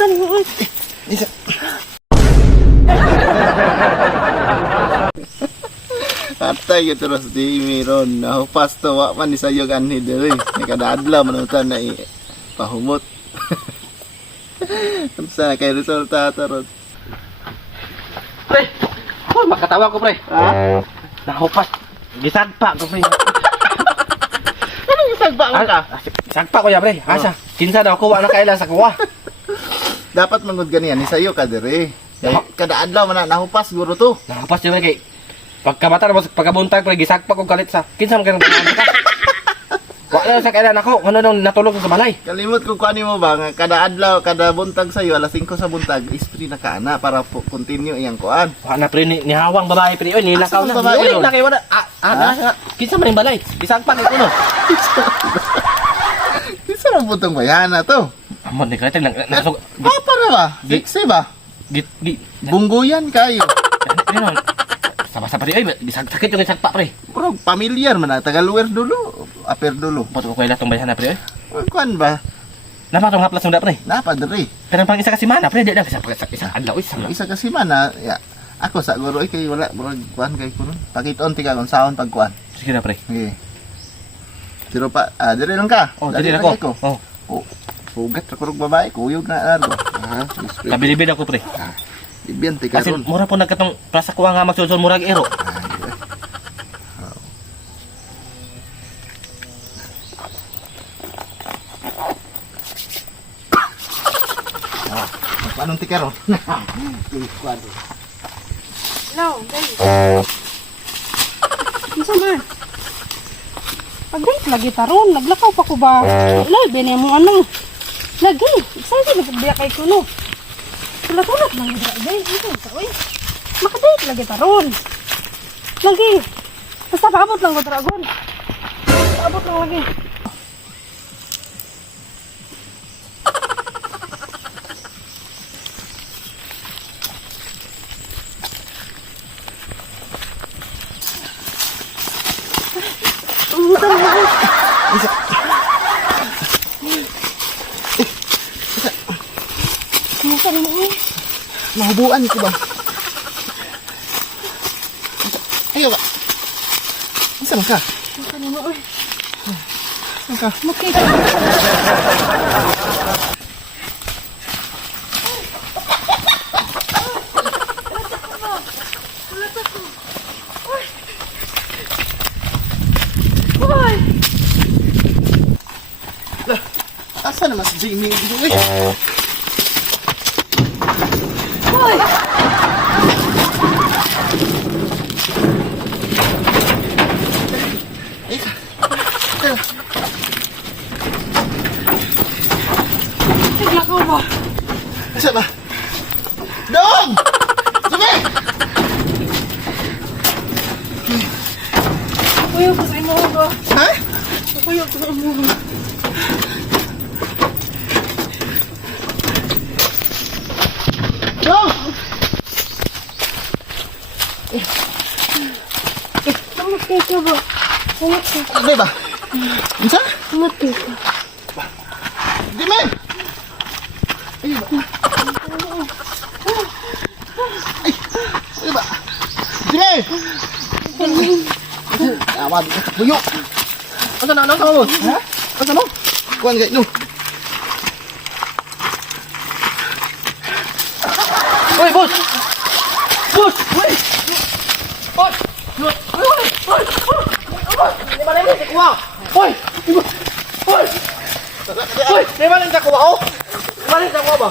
tani mo. Isa. Atay ka terus di Miron. Nahupas to wa man ni sayog anhi diri. Nakadaadlaw manutan na pahumot. Unsa kay resulta tarot? Pre, oh, makatawa ko pre. Ha? Nahupas. Gisagpa ko pre. Anong sagba mo ka? Gisagpa ko ya pre. Asa? Kinsa daw ko wa na kaila sa kuwa. Dapat mangud ganiyan ni sayo ka diri. Kada adlaw man na nahupas guro to. Nahupas yun kay pagkamata na pagkabuntag pre gisagpa ko galit sa kinsa man kanang ka. Wa na sa kaila nako, ano nang natulog ko sa balay. Kalimot ko kuani mo ba nga kada adlaw, kada buntag sayo alas 5 sa buntag, ispri na kaana para continue iyang kuan. Wa na pre ni hawang babae pre oy nilakaw na. Asa babae Oy ron? na kay wala. Kinsa man yung balay? Gisagpa kay kuno. Isa man butong bayana to. Amon ni kay nang Para ba? Diksi ba? git Bungguyan kayo. ano sama-sama pre oy gisagkit yung gisagpa pre. Bro, pamilyar man na Tagaluwer dulo, aper dulo. Boto ko ila tong bayan na pre oy. Kuan ba? Nama tong haplas nga pre. Napa diri? Pero pang isa kasi mana pre di na isa adlaw isa. Isa kasi man na ya. Ako sa guro kay wala bro kuan kay kuno. Pakiton tiga kon saon pag kuan. Sige na pre. Okay. Pero pa, diri lang ka. Oh, dili na ko. Oh. Oh. Pugat ra kurog babae, kuyog na argo. Ha? Labilibid ako pre. Ibiyan ti Kasi karon. mura po nagkatong prasa ko nga magsulsul murag ero. Anong ti karon? No, guys. Isa man. Pag-date lagi taron, naglakaw pa ko ba? Wala, bine mo ano. Lagi, excited na pagbiya kay kuno. Tulat-tulat lang yung guys. Ito, oy. Makadate lagi taron. Lagi. Basta paabot lang ko dragon. Paabot lang lagi. Minsan mo eh. Mahubuan ko ba? Ayo ba? Saan ka? Minsan mo eh. Saan ka? Makita. Asa naman si Jamie dito eh? Hoy! Naglakaw ba? Asa ba? Dong! Sige! Kuyog ko sa imo ba? Ha? Kuyog ko sa imo. Dong! Kamuti ka ba? Kamuti ka. Ano ba? Unsa? Kamuti ka. Di man! Ay ba? Ay! Ay ba? Di man! Tama di ka sa puyo! Asa na? Asa mo? Ha? Asa mo? Kuhan kayo, no? Oy boss. Boss, wait. Boss. Hoy! Di ba na kuha? Hoy! Hoy! Hoy! Di ba na kuha oh? Di ba na kuha ba?